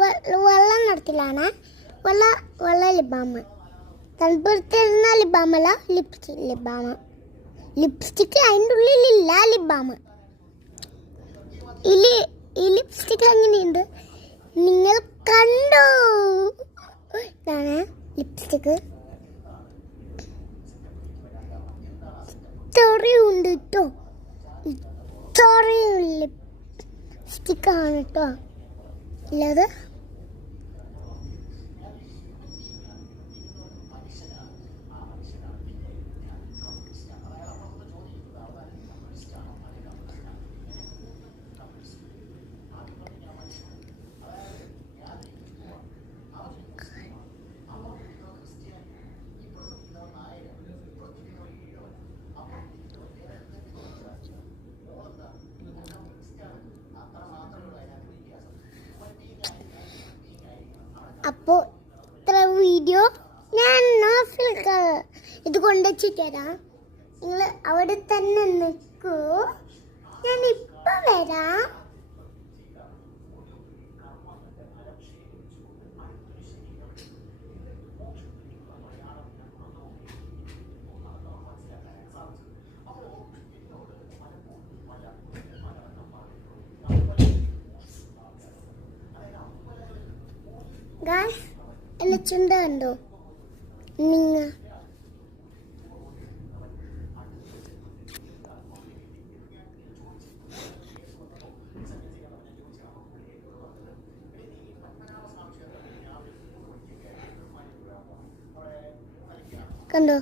വെള്ളം നടത്തിലാണ് വെള്ള lip balm. തണുപ്പത്തിരുന്ന ലിബാമല്ല, lip balm. Lipstick അതിൻ്റെ ഉള്ളിലില്ല ലിബാം. ഈ ലിപ്സ്റ്റിക്ക് എങ്ങനെയുണ്ട് നിങ്ങൾ കണ്ടോ? ഇതാണ് ലിപ്സ്റ്റിക്ക്. ഇത്രയുണ്ട് കേട്ടോ, ഇത്രയും ലിപ്സ്റ്റിക്കാണ് കേട്ടോ ഉള്ളത്. അപ്പോൾ ഇത്ര വീഡിയോ ഞാൻ ഇത് കൊണ്ടുവച്ചിട്ട് തരാം. നിങ്ങൾ അവിടെ തന്നെ നിൽക്കൂ, ഞാൻ ഇപ്പം വരാം. ഗായ്സ്, എന്നെ ചുണ്ട കണ്ടോ നിങ്ങൾ? കണ്ടോ?